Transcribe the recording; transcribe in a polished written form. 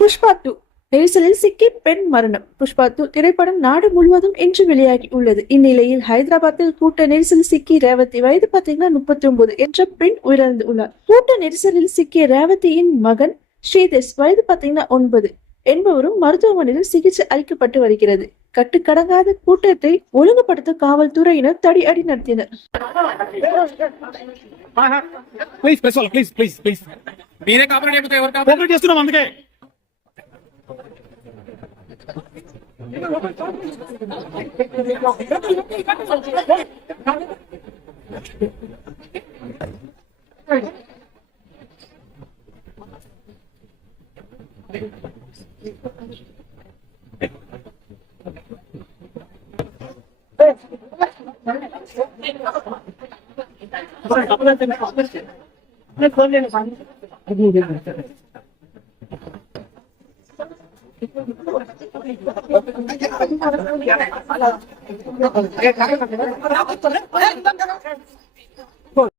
புஷ்பா 2 நெரிசலில் சிக்கி பெண் மரணம். புஷ்பா 2 திரைப்படம் நாடு முழுவதும் இன்று வெளியாகி உள்ளது. இந்நிலையில் ஹைதராபாத்தில் கூட்ட நெரிசலில் சிக்கி ரேவதி வயது 39 என்ற பெண் உயிரிழந்து உள்ளார். கூட்ட நெரிசலில் சிக்கிய ரேவதியின் மகன் ஸ்ரீதேஷ் வயது 9 என்பவரும் மருத்துவமனையில் சிகிச்சை அளிக்கப்பட்டு வருகிறது. கட்டுக்கடங்காத கூட்டத்தை ஒழுங்குபடுத்த காவல்துறையினர் தடியடி நடத்தினர்.